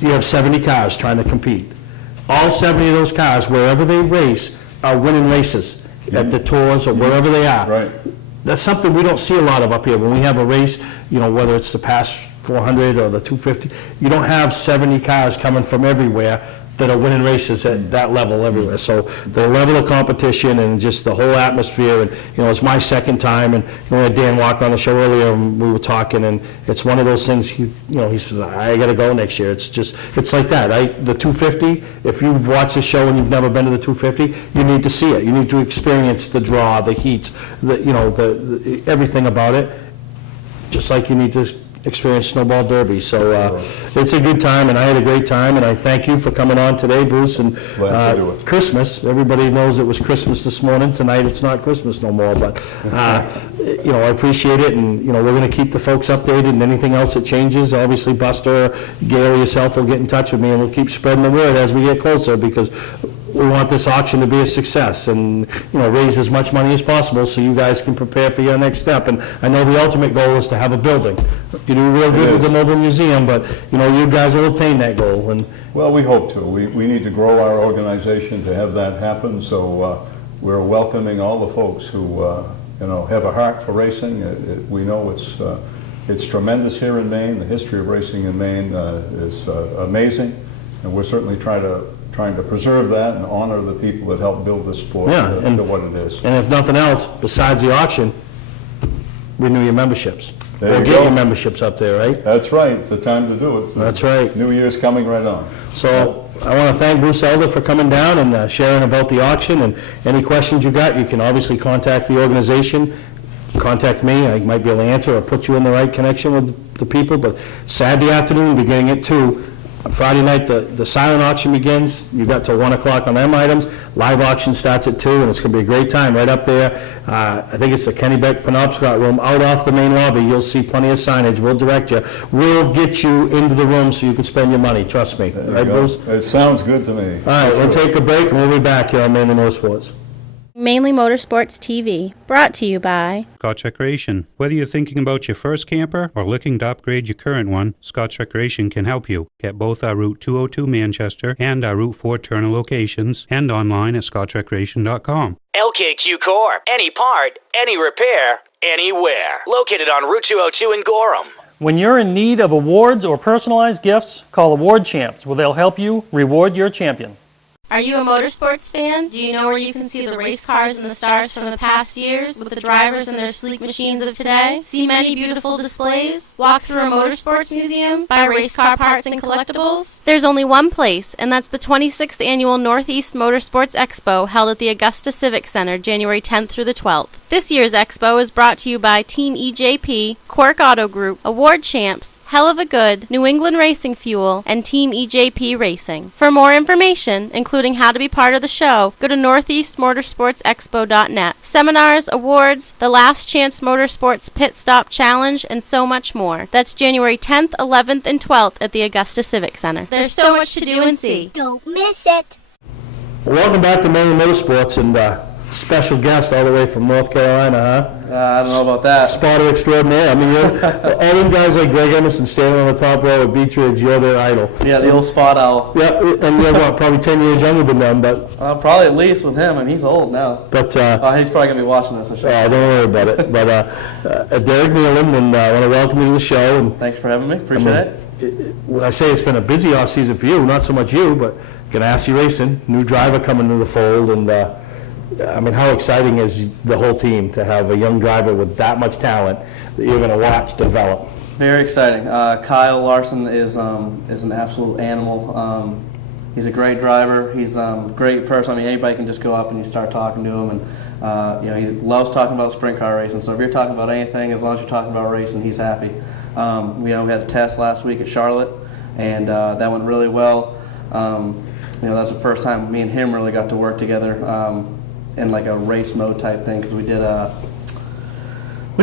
you have 70 cars trying to compete. All 70 of those cars, wherever they race, are winning races at the tours or wherever they are. Right. That's something we don't see a lot of up here. When we have a race, you know, whether it's the past 400 or the 250, you don't have 70 cars coming from everywhere that are winning races at that level everywhere. So the level of competition and just the whole atmosphere, and, you know, it's my second time, and, you know, Dan walked on the show earlier and we were talking, and it's one of those things, he says, I gotta go next year. It's just, it's like that. The 250, if you've watched the show and you've never been to the 250, you need to see it. You need to experience the draw, the heat, the everything about it, just like you need to experience Snowball Derby. So it's a good time, and I had a great time, and I thank you for coming on today, Bruce. And Christmas, everybody knows it was Christmas this morning. Tonight it's not Christmas no more, but you know, I appreciate it, and, you know, we're going to keep the folks updated, and anything else that changes, obviously Buster, Gail, yourself will get in touch with me, and we'll keep spreading the word as we get closer, because we want this auction to be a success and, you know, raise as much money as possible so you guys can prepare for your next step. And I know the ultimate goal is to have a building. You do real good with the mobile museum, but, you know, you guys will attain that goal. And well, we hope to. We need to grow our organization to have that happen, so we're welcoming all the folks who, you know, have a heart for racing. We know it's tremendous here in Maine. The history of racing in Maine is amazing, and we're certainly trying to preserve that and honor the people that helped build this sport to what it is. And if nothing else, besides the auction, renew your memberships. There you get go. your memberships up there, right? That's right. It's the time to do it. That's right. New Year's coming right on. So I want to thank Bruce Elder for coming down and sharing about the auction. And any questions you got, you can obviously contact the organization. Contact me. I might be able to answer or put you in the right connection with the people. But Saturday afternoon, beginning at 2. Friday night, the silent auction begins. You got till 1 o'clock on them items. Live auction starts at 2, and it's going to be a great time right up there. I think it's the Kennebec Penobscot room out off the main lobby. You'll see plenty of signage. We'll direct you. We'll get you into the room so you can spend your money. Trust me. Right, Bruce? It sounds good to me. All right, we'll take a break, and we'll be back here on Mainely Motorsports. Mainly Motorsports TV, brought to you by Scotch Recreation. Whether you're thinking about your first camper or looking to upgrade your current one, Scotch Recreation can help you. Get both our Route 202 Manchester and our Route 4 Turner locations, and online at scotchrecreation.com. LKQ Core. Any part, any repair, anywhere. Located on Route 202 in Gorham. When you're in need of awards or personalized gifts, call Award Champs, where they'll help you reward your champion. Are you a motorsports fan? Do you know where you can see the race cars and the stars from the past years with the drivers and their sleek machines of today? See many beautiful displays? Walk through a motorsports museum? Buy race car parts and collectibles? There's only one place, and that's the 26th Annual Northeast Motorsports Expo held at the Augusta Civic Center January 10th through the 12th. This year's expo is brought to you by Team EJP, Quirk Auto Group, Award Champs, Hell of a Good, New England Racing Fuel, and Team EJP Racing. For more information, including how to be part of the show, go to northeastmotorsportsexpo.net. Seminars, awards, the Last Chance Motorsports Pit Stop Challenge, and so much more. That's January 10th, 11th, and 12th at the Augusta Civic Center. There's so much to do and see. Don't miss it. Welcome back to Mainely Motorsports, and special guest all the way from North Carolina, huh? I don't know about that. Spotter extraordinaire. I mean, all them guys like Greg Emerson standing on the top row at Beach Ridge, you're their idol. Yeah, the old spot owl. Yeah, and you're what, probably 10 years younger than them, but... Probably at least with him, and he's old now. But he's probably going to be watching this, I'm sure. Don't worry about it. But Derek Kneeland, and I want to welcome you to the show. And thanks for having me. Appreciate it. When I say it's been a busy off-season for you, not so much you, but Ganassi Racing, new driver coming to the fold, and I mean, how exciting is the whole team to have a young driver with that much talent that you're going to watch develop? Very exciting. Kyle Larson is an absolute animal. He's a great driver. He's a great person. I mean, anybody can just go up and you start talking to him, and he loves talking about sprint car racing. So if you're talking about anything, as long as you're talking about racing, he's happy. We had a test last week at Charlotte, and that went really well. That's the first time me and him really got to work together in like a race mode type thing, because we did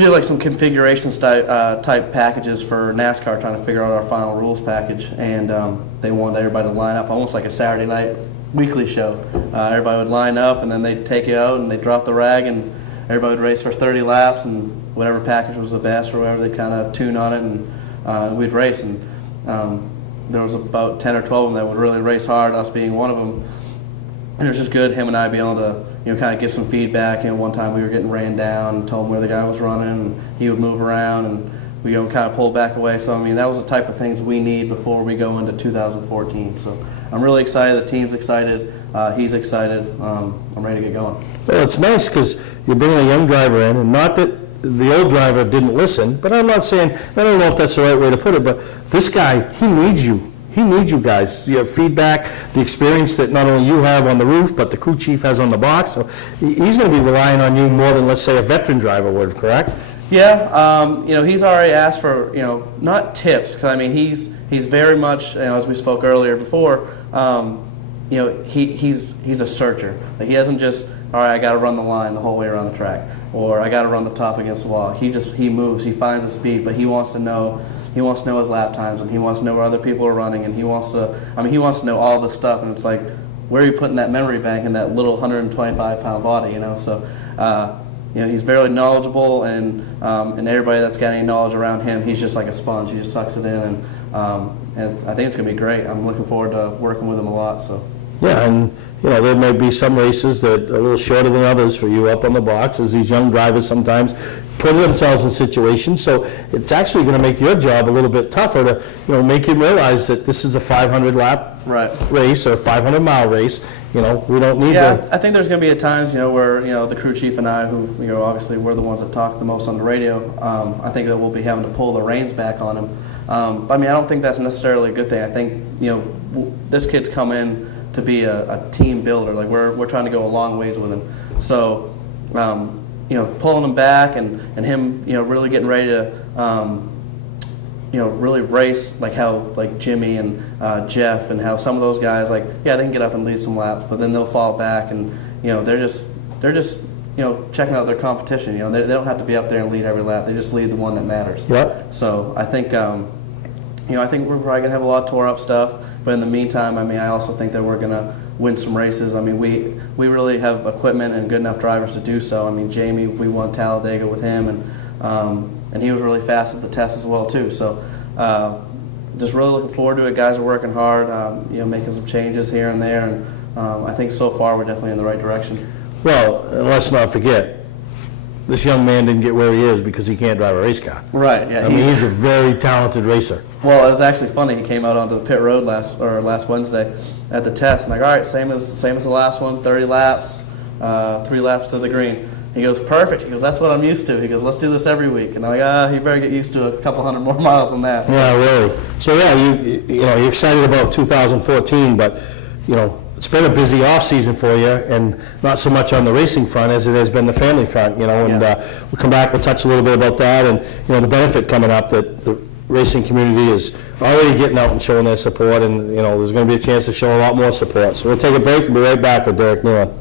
like some configuration type packages for NASCAR, trying to figure out our final rules package, and they wanted everybody to line up almost like a Saturday night weekly show. Everybody would line up, and then they'd take you out and they'd drop the rag, and everybody would race for 30 laps, and whatever package was the best or whatever, they'd kind of tune on it, and we'd race. And there was about 10 or 12 of them that would really race hard, us being one of them. And it was just good, him and I being able to, kind of give some feedback. One time we were getting ran down, and told him where the guy was running, and he would move around, and we kind of pull back away. So, I mean, that was the type of things we need before we go into 2014. So I'm really excited. The team's excited. He's excited. I'm ready to get going. Well, it's nice because you're bringing a young driver in, and not that the old driver didn't listen, but I'm not saying, I don't know if that's the right way to put it, but this guy, he needs you. He needs you guys. You have feedback, the experience that not only you have on the roof, but the crew chief has on the box. So he's going to be relying on you more than, let's say, a veteran driver would, correct? Yeah, he's already asked for, not tips, because I mean, he's very much, as we spoke earlier before, he's a searcher. Like, he doesn't just, all right, I got to run the line the whole way around the track, or I got to run the top against the wall. He moves, he finds the speed, but he wants to know his lap times, and he wants to know where other people are running, and he wants to know all this stuff. And it's like, where are you putting that memory bank in that little 125-pound body, So, he's very knowledgeable, and everybody that's got any knowledge around him, he's just like a sponge. He just sucks it in, and I think it's going to be great. I'm looking forward to working with him a lot. So. Yeah, and there may be some races that are a little shorter than others for you up on the box, as these young drivers sometimes put themselves in situations. So it's actually going to make your job a little bit tougher to make him realize that this is a 500-lap race or a 500-mile race. We don't need I think there's going to be at times where the crew chief and I, who obviously we're the ones that talk the most on the radio, I think that we'll be having to pull the reins back on him. But I mean, I don't think that's necessarily a good thing. I think this kid's come in to be a team builder. Like, we're trying to go a long ways with him. So, pulling him back and him, really getting ready to, really race like how like Jimmy and Jeff, and how some of those guys, like, they can get up and lead some laps, but then they'll fall back, and they're just checking out their competition. They don't have to be up there and lead every lap. They just lead the one that matters. Yep. So I think I think we're probably gonna have a lot of tore up stuff. But in the meantime, I mean, I also think that we're going to win some races. I mean, we really have equipment and good enough drivers to do so. I mean, Jamie, we won Talladega with him, and he was really fast at the test as well too. So just really looking forward to it. Guys are working hard, making some changes here and there, and I think so far we're definitely in the right direction. Well, and let's not forget, this young man didn't get where he is because he can't drive a race car. Right, yeah. I mean, he's a very talented racer. Well, it was actually funny. He came out onto the pit road last Wednesday at the test, and all right, same as the last one, 30 laps, 3 laps to the green. He goes, perfect. He goes, that's what I'm used to. He goes, let's do this every week. And I'm like, you better get used to a couple hundred more miles than that. Yeah, really. So yeah, you're excited about 2014, but it's been a busy off season for you, and not so much on the racing front as it has been the family front. And we'll come back, we'll touch a little bit about that, and the benefit coming up that racing community is already getting out and showing their support, and you know there's going to be a chance to show a lot more support. So we'll take a break and be right back with Derek Kneeland.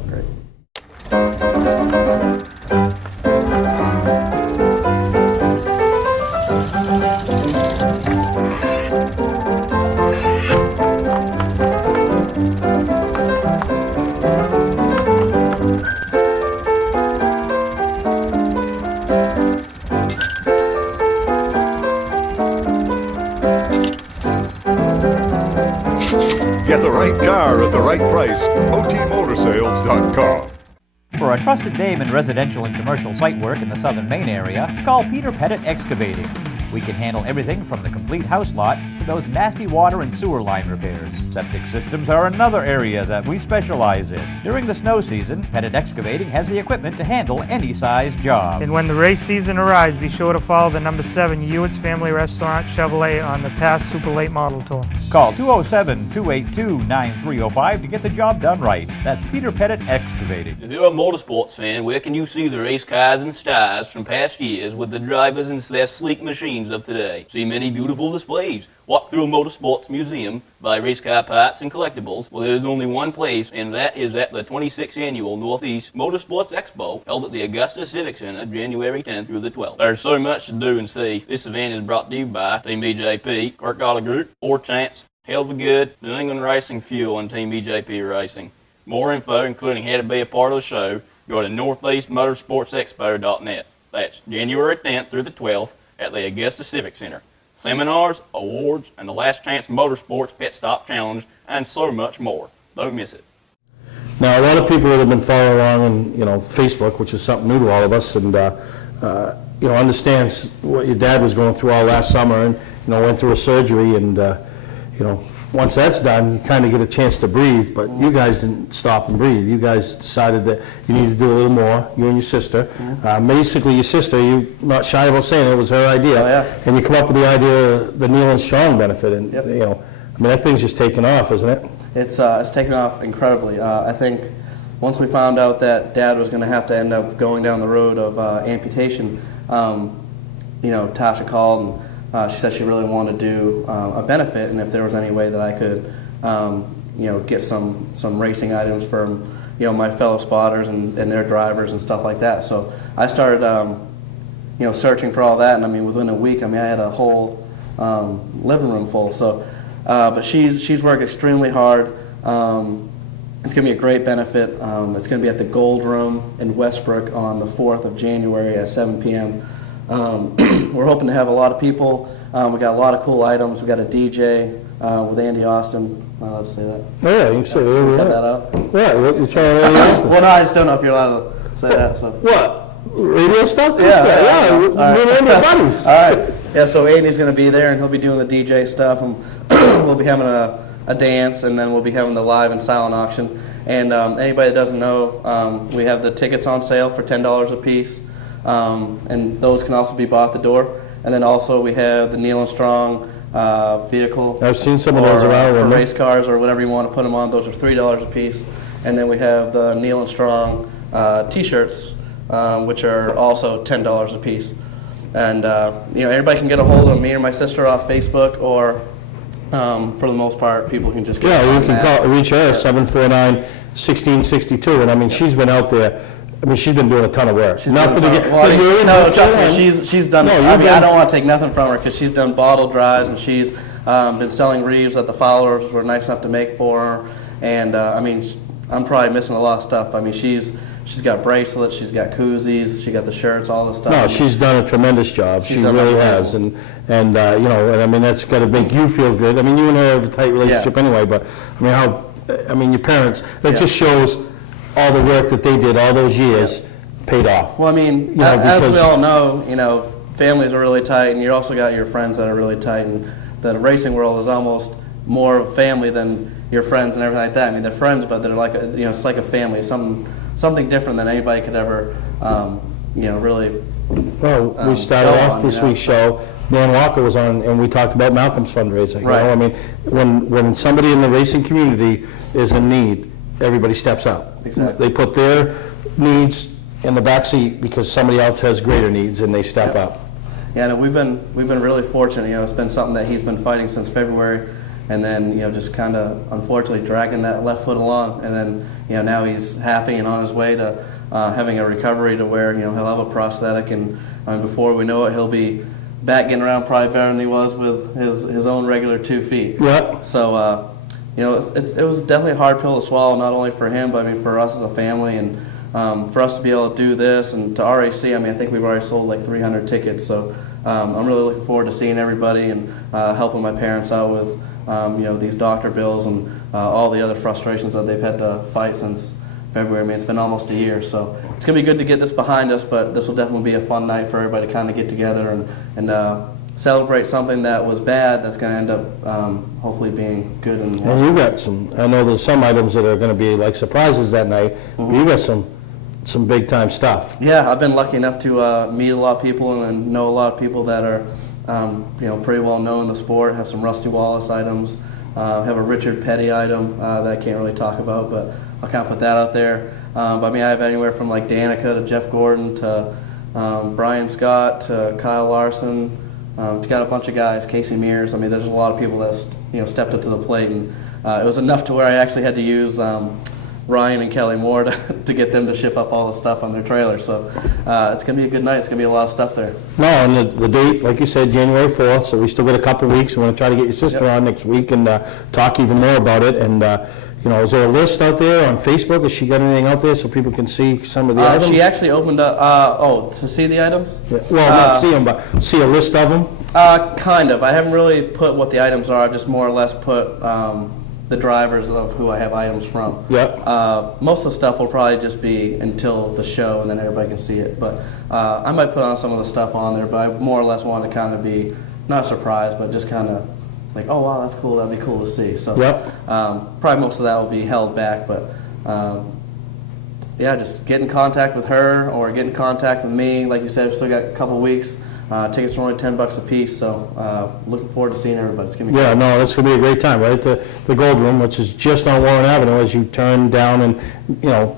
Get the right car at the right price. OTMotorsales.com. For a trusted name in residential and commercial site work in the southern Maine area, call Peter Pettit Excavating. We can handle everything from the complete house lot to those nasty water and sewer line repairs. Septic systems are another area that we specialize in. During the snow season, Pettit Excavating has the equipment to handle any size job. And when the race season arrives, be sure to follow the number 7 Hewitt's Family Restaurant Chevrolet on the past Super Late Model Tour. Call 207-282-9305 to get the job done right. That's Peter Pettit Excavating. If you're a motorsports fan, where can you see the race cars and stars from past years with the drivers and their sleek machines of today? See many beautiful displays. Walk through a motorsports museum, buy race car parts and collectibles. Well, there's only one place, and that is at the 26th Annual Northeast Motorsports Expo, held at the Augusta Civic Center, January 10th through the 12th. There's so much to do and see. This event is brought to you by Team BJP, Kirk Dollar Group, 4 Chance, Hell of a Good, New England Racing Fuel, and Team BJP Racing. More info, including how to be a part of the show, go to northeastmotorsportsexpo.net. That's January 10th through the 12th at the Augusta Civic Center. Seminars, awards, and the Last Chance Motorsports Pit Stop Challenge, and so much more. Don't miss it. Now, a lot of people that have been following along on Facebook, which is something new to all of us, and understands what your dad was going through all last summer, and went through a surgery, and once that's done, you kind of get a chance to breathe. But you guys didn't stop and breathe. You guys decided that you needed to do a little more. You and your sister, basically your sister, you're not shy about saying it was her idea, and you come up with the idea of the Kneeland Strong benefit, and that thing's just taken off, isn't it? It's taken off incredibly. I think once we found out that Dad was going to have to end up going down the road of amputation, Tasha called and she said she really wanted to do a benefit, and if there was any way that I could, get some racing items from, my fellow spotters and their drivers and stuff like that. So I started, searching for all that, and within a week, I had a whole living room full. So, but she's worked extremely hard. It's going to be a great benefit. It's going to be at the Gold Room in Westbrook on the 4th of January at 7 p.m. We're hoping to have a lot of people. We got a lot of cool items. We got a DJ with Andy Austin. Am I allowed to say that? Oh yeah, you can say that. Cut that out. Yeah, what you're trying to Andy Austin? Well, no, I just don't know if you're allowed to say that. So. What? Radio stuff? Yeah. We're buddies. All right. Yeah, so Andy's going to be there, and he'll be doing the DJ stuff, and we'll be having a dance, and then we'll be having the live and silent auction. And anybody that doesn't know, we have the tickets on sale for $10 a piece. And those can also be bought at the door. And then also we have the Kneeland Strong vehicle. I've seen some of those around. For race cars or whatever you want to put them on. Those are $3 a piece. And then we have the Kneeland Strong T-shirts, which are also $10 a piece. And everybody can get a hold of me or my sister off Facebook, or for the most part, people can just get. Yeah, you can reach her at 749-1662, and she's been out there. She's been doing a ton of work. She's done trust me, she's done. I don't want to take nothing from her, because she's done bottle drives, and she's been selling reeves that the followers were nice enough to make for her. And I'm probably missing a lot of stuff. She's got bracelets, she's got koozies, she got the shirts, all this stuff. No, she's done a tremendous job. She really has, and that's got to make you feel good. You and her have a tight relationship anyway, but your parents. That just shows all the work that they did all those years paid off. Well, as we all know, families are really tight, and you also got your friends that are really tight, and the racing world is almost more of family than your friends and everything like that. They're friends, but they're like it's like a family, something different than anybody could ever, really. Well, we started off this week's show. Dan Walker was on, and we talked about Malcolm's fundraising. Right. When somebody in the racing community is in need, everybody steps up. Exactly. They put their needs in the back seat because somebody else has greater needs, and they step up. Yeah, no, we've been really fortunate. It's been something that he's been fighting since February, and then just kind of unfortunately dragging that left foot along, and then now he's happy and on his way to having a recovery to where he'll have a prosthetic, and before we know it, he'll be back getting around probably better than he was with his own regular 2 feet. Yeah. So it was definitely a hard pill to swallow, not only for him, but for us as a family, and for us to be able to do this and to RAC. I think we've already sold like 300 tickets, so I'm really looking forward to seeing everybody and helping my parents out with these doctor bills and all the other frustrations that they've had to fight since February. It's been almost a year, so it's going to be good to get this behind us, but this will definitely be a fun night for everybody to kind of get together and celebrate something that was bad that's going to end up hopefully being good. And you got I know there's some items that are going to be like surprises that night. You got some big time stuff. Yeah, I've been lucky enough to meet a lot of people and know a lot of people that are pretty well known in the sport. Have some Rusty Wallace items, have a Richard Petty item that I can't really talk about, but I'll kind of put that out there. But I have anywhere from like Danica to Jeff Gordon to Brian Scott to Kyle Larson. Got a bunch of guys, Casey Mears. There's a lot of people that stepped up to the plate, and it was enough to where I actually had to use Ryan and Kelly Moore to get them to ship up all the stuff on their trailer. So it's going to be a good night. It's going to be a lot of stuff there. No, and the date, like you said, January 4th, so we still got a couple of weeks. We want to try to get your sister on next week and talk even more about it. And is there a list out there on Facebook? Has she got anything out there so people can see some of the items? She actually opened up, to see the items? Yeah. Well, not see them, but see a list of them? Kind of. I haven't really put what the items are. I've just more or less put the drivers of who I have items from. Yep. Most of the stuff will probably just be until the show, and then everybody can see it. But I might put on some of the stuff on there, but I more or less want to kind of be, not a surprise, but just kind of like, oh wow, that's cool, that'd be cool to see. So probably most of that will be held back, but yeah, just get in contact with her or get in contact with me. Like you said, we've still got a couple weeks. Tickets are only $10 a piece, so looking forward to seeing everybody. It's gonna be great. No, it's gonna be a great time, right? The Gold Room, which is just on Warren Avenue, as you turn down, and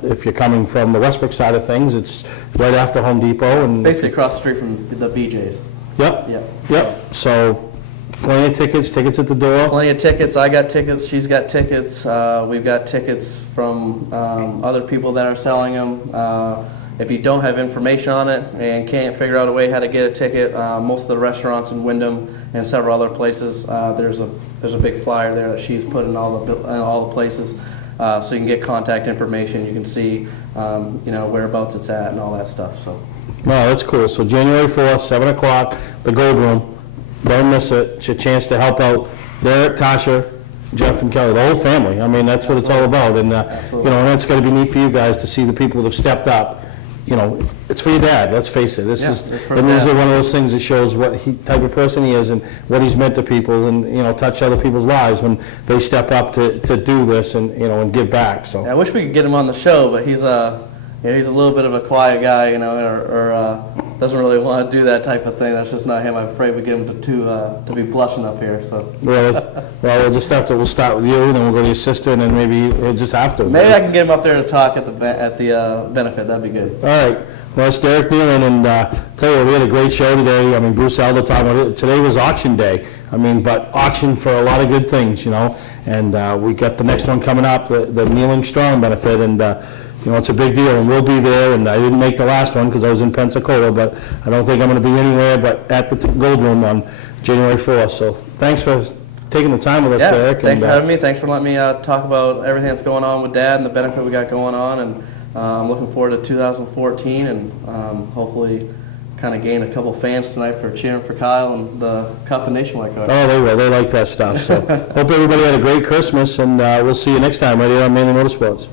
if you're coming from the Westbrook side of things, it's right after Home Depot, and it's basically across the street from the BJ's. Yep. So plenty of tickets at the door. Plenty of tickets. I got tickets. She's got tickets. We've got tickets from other people that are selling them. If you don't have information on it and can't figure out a way how to get a ticket, most of the restaurants in Wyndham and several other places, there's a big flyer there that she's put in all the places, so you can get contact information. You can see whereabouts it's at and all that stuff. So. No, that's cool. So January 4th, 7 o'clock, the Gold Room. Don't miss it. It's your chance to help out Derek, Tasha, Jeff, and Kelly, the whole family. That's what it's all about. And and that's got to be neat for you guys to see the people that have stepped up. It's for your dad, let's face it. This is one of those things that shows what type of person he is and what he's meant to people, and touch other people's lives when they step up to do this and give back. So I wish we could get him on the show, but he's a little bit of a quiet guy, or doesn't really want to do that type of thing. That's just not him. I'm afraid we get him to be blushing up here. So really, well, we'll start with you, and then we'll go to your sister, and then maybe just after. Maybe I can get him up there to talk at the benefit. That'd be good. All right. Well, it's Derek Kneeland, and tell you, we had a great show today. Bruce Elder talked about it. Today was auction day. But auction for a lot of good things, And we got the next one coming up, the Kneeling Strong benefit, and it's a big deal, and we'll be there. And I didn't make the last one because I was in Pensacola, but I don't think I'm going to be anywhere but at the Gold Room on January 4th. So thanks for taking the time with us, Derek. Thanks for having me. Thanks for letting me talk about everything that's going on with Dad and the benefit we got going on. And I'm looking forward to 2014 and hopefully kind of gain a couple fans tonight for cheering for Kyle and the Cup and Nationwide card. Oh, they will. They like that stuff. So hope everybody had a great Christmas, and we'll see you next time right here on Mainely Motorsports.